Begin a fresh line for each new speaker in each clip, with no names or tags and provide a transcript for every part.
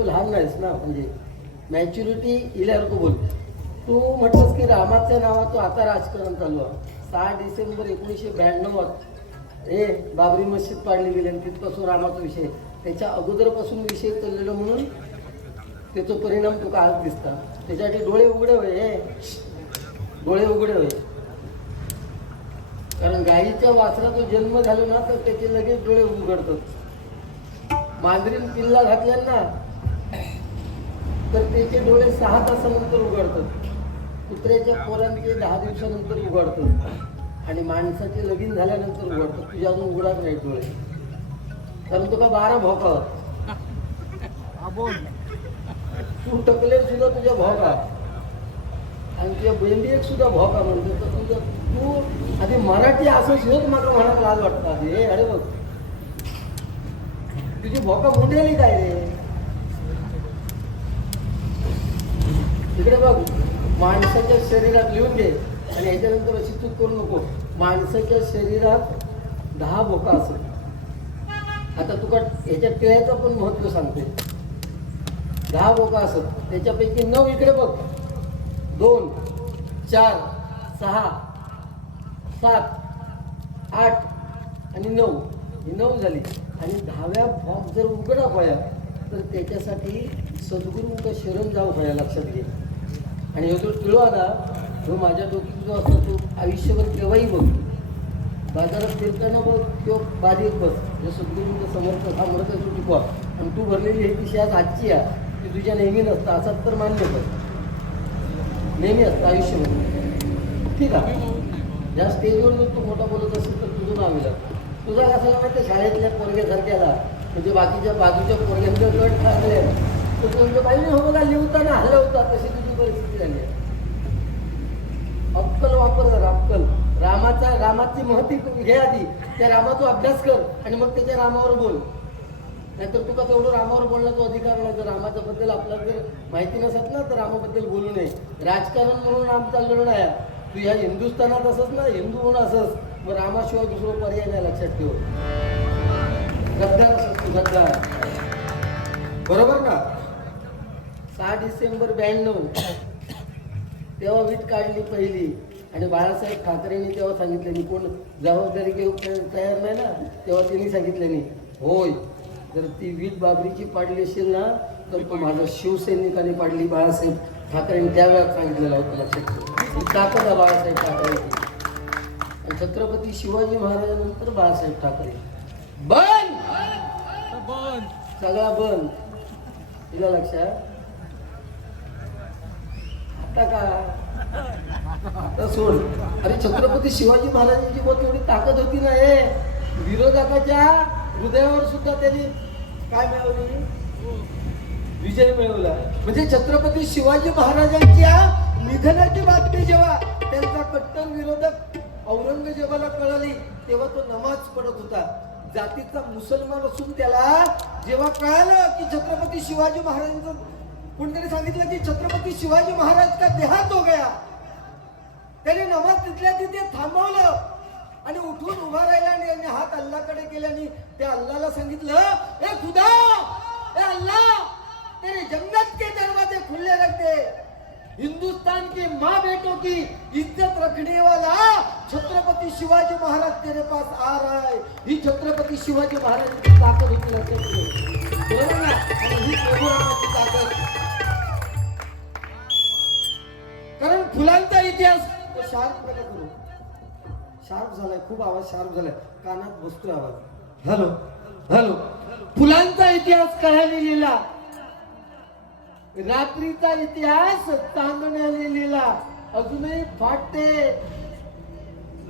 तू लहान नाहीस ना म्हणजे मॅच्युरिटी इल्यावर बोल. तू म्हटलंस की रामाच्या नावाचं आता राजकारण चालू आहे. सहा डिसेंबर एकोणीसशे ब्याण्णवात ए बाबरी मस्जिद पाडली गेली आणि तिथपासून रामाचा विषय. त्याच्या अगोदरपासून विषय चाललेला म्हणून त्याचा परिणाम तुका आज दिसता. त्याच्यासाठी डोळे उघडे होय हे डोळे उघडे होय. कारण गाईच्या तो जन्म झालो ना तर त्याचे लगेच डोळे उघडतात. मांजरीन पिल्ला घातल्यांना तर त्याचे डोळे सहा तासानंतर उघडतात. कुत्र्याच्या पोरांचे दहा दिवसानंतर उघडतात. आणि माणसाचे लगीन झाल्यानंतर उघडतात. तुझ्या अजून उघडत नाही डोळे. कारण तुला बारा भोका. तू टकले सुद्धा तुझ्या भोका. आणि तुझ्या बेंडीक सुद्धा भोका म्हणतो तर तुझं तू आधी मराठी असं शोध मात्र म्हणत लाज वाटतं आधी हे अरे बघ. तुझी भोका मुंडेली काय रे? इकडे बघ. माणसाच्या शरीरात लिहून घे. आणि याच्यानंतर अशी चूक करू नको. माणसाच्या शरीरात दहा भोका असत आता तुका याच्या टिळ्याचं पण महत्त्व सांगते दहा बोका असत त्याच्यापैकी नऊ इकडे बघ. दोन चार सहा सात आठ आणि नऊ. ही नऊ झाली. आणि दहाव्या फॉर्म जर उघडा पळ्या तर त्याच्यासाठी सद्गुरूंचं शरण जाऊ पळ्या लक्षात घे. आणि ह्यो जो टिळो आला जो माझ्या डोक्यात जो असतो तो आयुष्यभर केव्हाही बघ. बाजारात फिरताना बघ किंवा बारीक बस जो सद्गुरूंचं समर्थ समर्थ असतो टिकवा आणि तू भरलेली हे दिशा आज आजची आहे. ती तुझ्या नेहमी नसतं असं तर मान्य कर. नेहमी असतं आयुष्यभर. ठीक आहे. ज्या स्टेजवर जर तू मोठा बोलत असेल तर तुझं नाव येईल. तुझा कसं माहिती शाळेतल्या पोरग्यासारख्याला. म्हणजे बाकीच्या बाजूच्या पोरग्यांचं गट टाकले काही हो बघा हलवता तशी तुझी परिस्थिती झाली. अक्कल वापर कर अक्कल. रामाचा रामाची महती घे आधी. त्या रामाचा अभ्यास कर आणि मग त्याच्या रामावर बोल. नाहीतर तुका तेवढं रामावर बोलण्याचा अधिकार नाही? जर रामाच्या बद्दल आपल्याला जर माहिती नसत ना तर रामाबद्दल बोलू नये. राजकारण म्हणून आमचा चाललेलं आहे तू ह्या हिंदुस्थानात असस ना हिंदू म्हणून असस मग रामाशिवाय दुसरं पर्याय नाही लक्षात ठेव गद्दार असस तू गद्दार. बरोबर ना? सहा डिसेंबर ब्याण्णव. तेव्हा वीट काढली पहिली. आणि बाळासाहेब ठाकरेंनी तेव्हा सांगितलं कोण जबाबदारी घेऊ तयार नाही ना तेव्हा त्यांनी सांगितलं नाही. होय जर ती वीट बाबरीची पाडली असेल ना तर तो माझा शिवसैनिकाने पाडली. बाळासाहेब ठाकरेंनी त्यावेळेस सांगितलेलं होतं लक्षात. ही ताकद आहे बाळासाहेब ठाकरेंची. आणि छत्रपती शिवाजी महाराजांनंतर बाळासाहेब ठाकरे. बंद! सगळा बंद. तिला लक्षात? सोड. अरे छत्रपती शिवाजी महाराजांची बहुत एवढी ताकद होती ना हे. विरोधकाच्या हृदयावर सुद्धा त्यांनी काय मिळवली? विजय मिळवला. म्हणजे छत्रपती शिवाजी महाराजांच्या निधनाची बातमी जेव्हा त्यांचा कट्टर विरोधक औरंगजेबाला कळाली तेव्हा तो नमाज पडत होता. जातीचा मुसलमान असून त्याला जेव्हा कळालं की छत्रपती शिवाजी महाराजांचं कोणतरी सांगितलं की छत्रपती शिवाजी महाराज का देहात हो गया. त्याने नमाज तिथल्या तिथे थांबवलं आणि उठून उभा राहिला आणि यांनी हात अल्लाकडे केले आणि त्या अल्लाला सांगितलं ए खुदा ए अल्लाह तेरे जन्नत के दरवाजे खुले रखते. हिंदुस्तान की माँ बेटों की इज्जत रखने वाला छत्रपती शिवाजी महाराज तेरे पास आ रहा है. ही छत्रपती शिवाजी महाराज की ताकत होती लक्षात ताकत। फुलांचा इतिहास. शार्प नका करू. शार्प झालाय खूप आवाज शार्प झालाय. कानात बसतोय आवाज. Hello hello. फुलांचा इतिहास कळायला लिहिला. रात्रीचा इतिहास चांदण्याने लिहिला. अजूनही फाटते.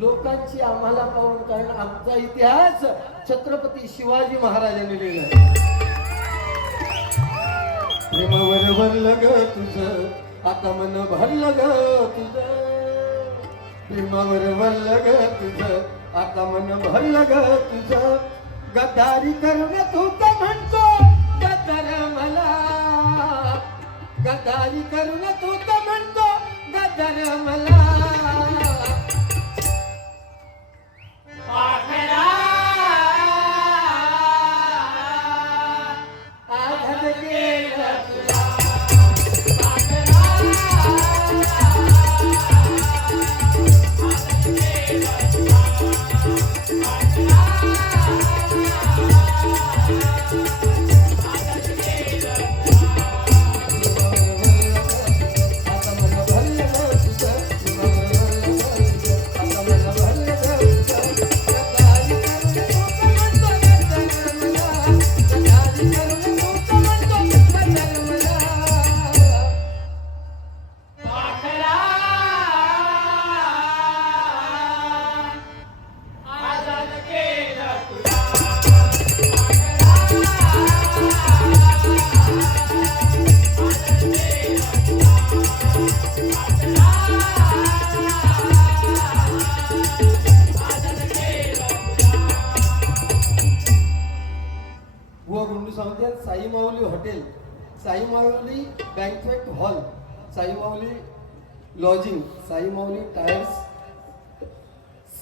लोकांची आम्हाला पाहून कारण आमचा इतिहास छत्रपती शिवाजी महाराजांनी लिहिला. प्रेमावर भरलं ग तुझं. आता मन भरलं ग तुझ. प्रेमावर भरलं ग तुझं. आता मन भरलं ग तुझं. गदारी करणं तू तर म्हणतो गदर मला. गदारी करणं तू तर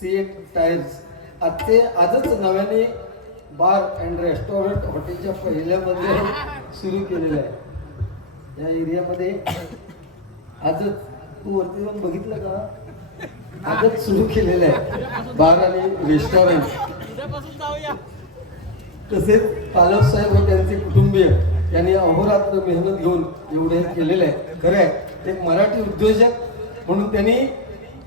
सीएट टायर्स आजचे आजच नव्याने बार अँड रेस्टॉरंट हॉटेलच्या पहिल्यामध्ये सुरू केलेलं आहे. या एरियामध्ये आजच तू वरती जाऊन बघितलं का? आजच सुरू केलेलं आहे. बार आणि रेस्टॉरंट तसेच पालक साहेब व त्यांचे कुटुंबीय यांनी अहोरात्र मेहनत घेऊन एवढे केलेलं आहे. खरं आहे एक मराठी उद्योजक म्हणून त्यांनी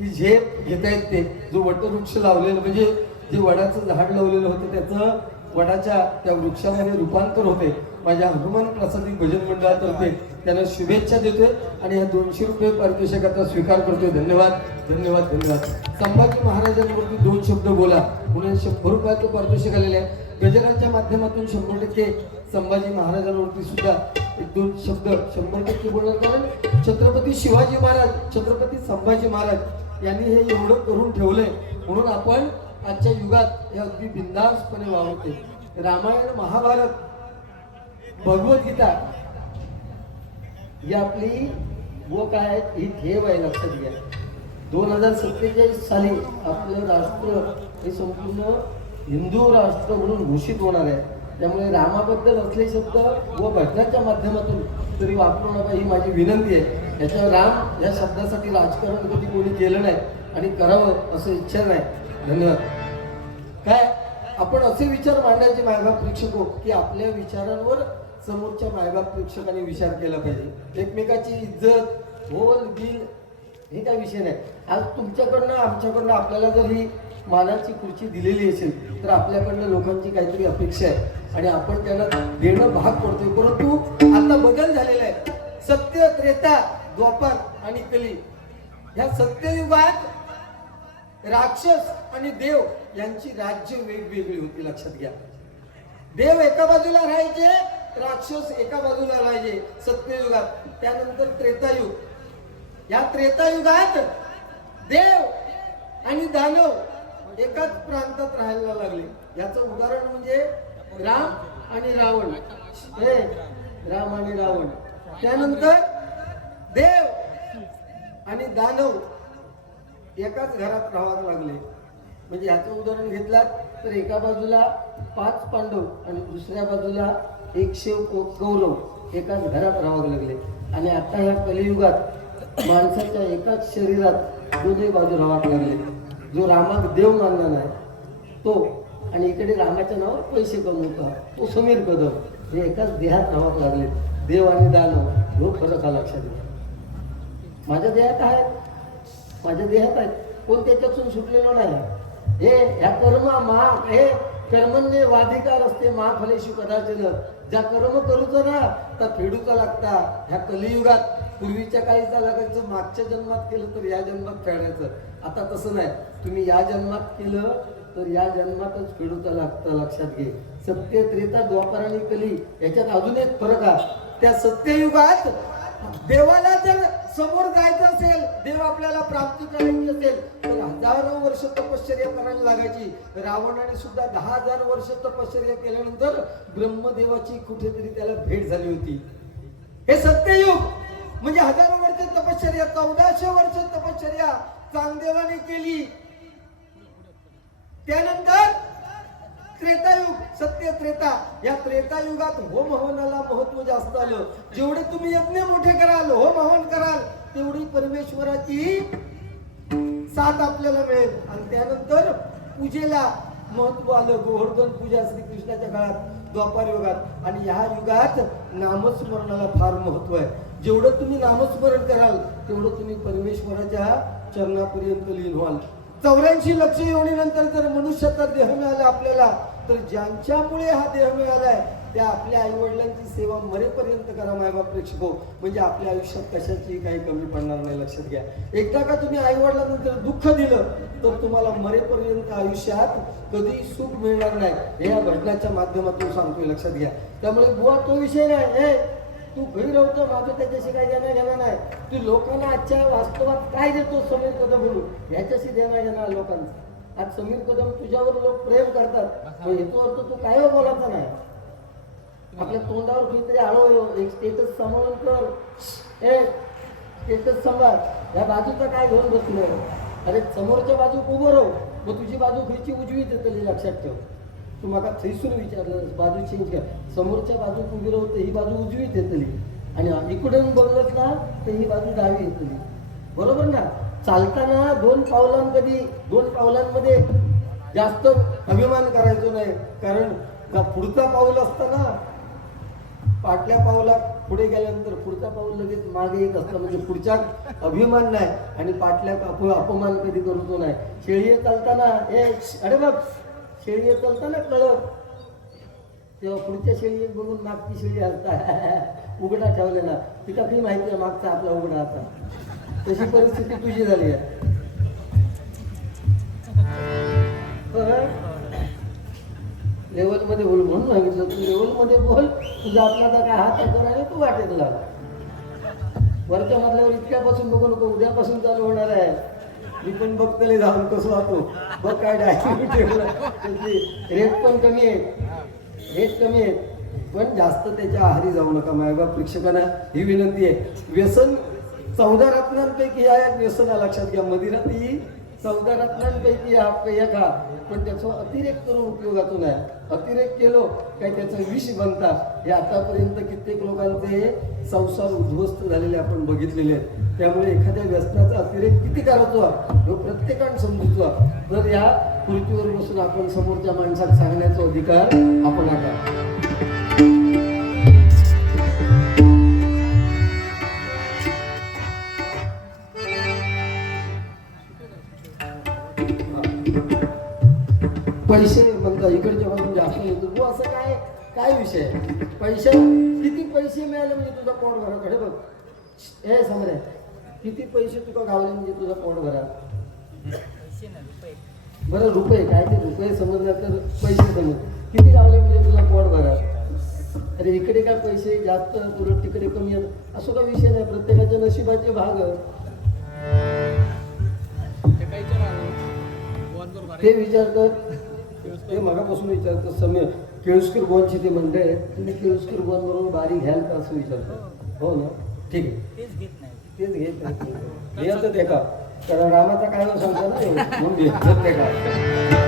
ही झेप घेता येते ते जो वटवृक्ष लावलेलं म्हणजे जे वडाचं झाड लावलेलं होतं त्याचं वडाच्या त्या वृक्षामध्ये रूपांतर होते. माझ्या हनुमान प्रसादिक भजन मंडळातर्फे त्यांना शुभेच्छा देतोय आणि ह्या दोनशे रुपये पारितोषिकाचा स्वीकार करतोय. धन्यवाद धन्यवाद धन्यवाद. संभाजी महाराजांवरती दोन शब्द बोला. म्हणून शंभर रुपयाचं पारितोषिक आलेलं आहे. गजराच्या माध्यमातून शंभर टक्के संभाजी महाराजांवरती सुद्धा एक दोन शब्द शंभर टक्के बोलणार कारण छत्रपती शिवाजी महाराज छत्रपती संभाजी महाराज यांनी हे एवढं करून ठेवलंय म्हणून आपण आजच्या युगात हे अगदी बिंदासपणे वावरते रामायण महाभारत भगवद्गीता ही आपली व काय ही ठेव आहे लक्षात घ्या. दोन हजार सत्तेचाळीस साली आपलं राष्ट्र हे संपूर्ण हिंदू राष्ट्र म्हणून घोषित होणार आहे. त्यामुळे रामाबद्दल असले शब्द व भजनाच्या माध्यमातून तरी वापरू नका ही माझी विनंती आहे. याच्यावर राम या शब्दासाठी राजकारण कधी कोणी केलं नाही आणि करावं असं इच्छा नाही. धन्यवाद. काय? आपण असे विचार मांडायचे मायबाप प्रेक्षक हो, की आपल्या विचारांवर समोरच्या मायबाप प्रेक्षकांनी विचार केला पाहिजे. एकमेकाची इज्जत होल बिल हे काय विषय नाही. आज तुमच्याकडनं आमच्याकडनं आपल्याला जर ही मानाची खुर्ची दिलेली असेल तर आपल्याकडनं लोकांची काहीतरी अपेक्षा आहे. आणि आपण त्यांना देणं भाग पडतोय. परंतु आता बदल झालेला आहे. सत्य त्रेता द्वापर आणि कली. ह्या सत्ययुगात राक्षस आणि देव यांची राज्य वेगवेगळी होती. लक्षात घ्या. देव एका बाजूला राहायचे राक्षस एका बाजूला राहायचे. सत्ययुगात त्यानंतर त्रेतायुग या त्रेतायुगात देव आणि दानव एकाच प्रांतात राहायला लागले. याचं उदाहरण म्हणजे राम आणि रावण. हे राम आणि रावण. त्यानंतर देव आणि दानव एकाच घरात राहावं लागले. म्हणजे ह्याचं उदाहरण घेतलात तर एका बाजूला पाच पांडव आणि दुसऱ्या बाजूला एकशे कौरव एकाच घरात राहावं लागले. आणि आता ह्या कलियुगात माणसाच्या एकाच शरीरात दोन्ही बाजू राहावं लागले. जो रामाक देव मानला नाही तो आणि इकडे रामाच्या नावावर पैसे कमवता तो समीर कदम हे एकाच देहात नावात लागले. देव आणि दानव हो फरक हा लक्षात घ्या माझ्या देहात आहेत. माझ्या देहात आहेत. कोण त्याच्यातून सुटलेलो नाही? हे ह्या कर्म मा हे कर्मने वाधिकार असते मा कदाचित ज्या कर्म करूचं ना त्या फेडूचा लागता. ह्या कलियुगात पूर्वीच्या काळीचा लागायचं मागच्या जन्मात केलं तर या जन्मात फेडायचं. आता तसं नाही. तुम्ही या जन्मात केलं तर या जन्मातच फेडूचा लागतं लक्षात घे. सत्य त्रेता द्वापर आणि कली याच्यात अजून एक फरक आहे. त्या सत्ययुगात देवाला जर समोर जायचं असेल देव आपल्याला प्राप्त करायची असेल तर हजारो वर्ष तपश्चर्या करायला लागायची. रावणाने सुद्धा दहा हजार वर्ष तपश्चर्या केल्यानंतर ब्रह्मदेवाची कुठेतरी त्याला भेट झाली होती. हे सत्ययुग! म्हणजे हजारो वर्ष तपश्चर्या चौदाशे वर्ष तपश्चर्या चांगदेवाने केली. त्यानंतर त्रेतायुग सत्य त्रेता या त्रेतायुगात होम हवनाला महत्त्व जास्त आलं. जेवढे तुम्ही यज्ञ मोठे कराल होम हवन कराल तेवढी परमेश्वराची साथ आपल्याला मिळेल. आणि त्यानंतर पूजेला महत्त्व आलं. गोवर्धन पूजा श्रीकृष्णाच्या काळात द्वापार युगात. आणि ह्या युगात नामस्मरणाला फार महत्त्व आहे. जेवढं तुम्ही नामस्मरण कराल तेवढं तुम्ही परमेश्वराच्या चरणापर्यंत लीन व्हाल. चौऱ्याऐंशी लक्ष योनीनंतर जर मनुष्याचा देह मिळाला आपल्याला तर ज्यांच्यामुळे हा देह मिळालाय त्या आपल्या आई वडिलांची सेवा मरेपर्यंत करा मायबाप प्रेक्षको. म्हणजे आपल्या आयुष्यात कशाची काही कमी पडणार नाही लक्षात घ्या. एकदा का तुम्ही आईवडिलांना जर दुःख दिलं तर तुम्हाला मरेपर्यंत आयुष्यात कधी सुख मिळणार नाही. हे या घटनाच्या माध्यमातून सांगतोय लक्षात घ्या. त्यामुळे बुवा तो विषय नाही तू घरी राहतो माझं त्याच्याशी काही देणं घेणं नाही. तू लोकांना आजच्या वास्तवात काय देतो समीर कदम म्हणून? ह्याच्याशी देणं घेणं लोकांचं. आज समीर कदम तुझ्यावर लोक प्रेम करतात. अर्थ तू काय बोलायचा नाही. आपल्या तोंडावर कुठेतरी आळो एक स्टेटस सांभाळून कर. ए स्टेटस सांभाळ. या बाजूचा काय घेऊन बसलं अरे समोरच्या बाजू उभं राहू. मग तुझी बाजू खयची उजवी देतली लक्षात ठेव. तू माका विचारलं बाजू चेंज कर. समोरच्या बाजू उबी राहू ही बाजू उजवीत येतली. आणि इकडून बघलत ना तर ही बाजू डावी येतली. बरोबर ना? चालताना दोन पावलांमध्ये दोन पावलांमध्ये जास्त अभिमान करायचो नाही. कारण का पुढचा पाऊल असताना पाटल्या पाऊला पुढे गेल्यानंतर पुढचा पाऊल लगेच मागे येत असतं म्हणजे पुढच्या अभिमान नाही. आणि पाटल्या अपमान कधी करतो नाही. शेळी चालताना ए अरे बाप! शेळी चालताना कळत. तेव्हा पुढच्या शेळी बघून मागची शेळी हलता. उघडा ठेवलेला. तिला काही माहिती आहे मागचा आपला उघडा आता. तशी परिस्थिती तुझी झाली आहे. लेवलमध्ये बोल म्हणून सांगितलं तू. लेवलमध्ये बोल. तुझा आपला आता काय हात कर आणि तू वाटेल लाग वरच्या मधल्यावर इतक्यापासून बघू नको. उद्यापासून चालू होणार आहे. मी पण बघतले जाऊन कसं वाहतो बघ काय त्याची रेट पण कमी आहे. रेट कमी आहे. पण जास्त त्याच्या आहारी जाऊ नका मायबाप प्रेक्षकांना ही विनंती आहे. व्यसन चौदा रत्नांपैकी या एक व्यसन लक्षात घ्या. मदिरात ही चौदा रत्नांपैकी हा पेय का पण त्याचा अतिरेक करून उपयोगातून नाही. अतिरेक केलो काय त्याचं विष बनतात. हे आतापर्यंत कित्येक लोकांचे संसार उद्ध्वस्त झालेले आपण बघितलेले आहेत. त्यामुळे एखाद्या व्यसनाचा अतिरेक किती होतो हे प्रत्येकानं समजतो तर या खुर्चीवर बसून आपण समोरच्या माणसात सांगण्याचा अधिकार आपण आता पैसे म्हणता इकडच्या बाजून जास्त येतो तू असं काय काय विषय? पैसे किती पैसे मिळाले म्हणजे तुझा पोट भराकडे बघ. हे समरे किती पैसे तुका गावले म्हणजे तुझा पोट भरा बरं रुपये काय ते रुपये समजल्या तर पैसे समज. किती गावले म्हणजे तुझा पोट भरा अरे इकडे काय पैसे जास्त तुला तिकडे कमी आहेत? असं काय विषय नाही. प्रत्येकाच्या नशिबाचे भाग ते विचार कर. ते मगापासून विचारतो समय केळुस्कर गोवांची ते म्हणते तुम्ही केळुस्कर बरोबर बारी घ्याल का असं विचारतो हो ना? ठीक आहे. तेच घेत नाही. घेत ते का? कारण रामाचा काय सांगतो ना. म्हणून घेत ते का?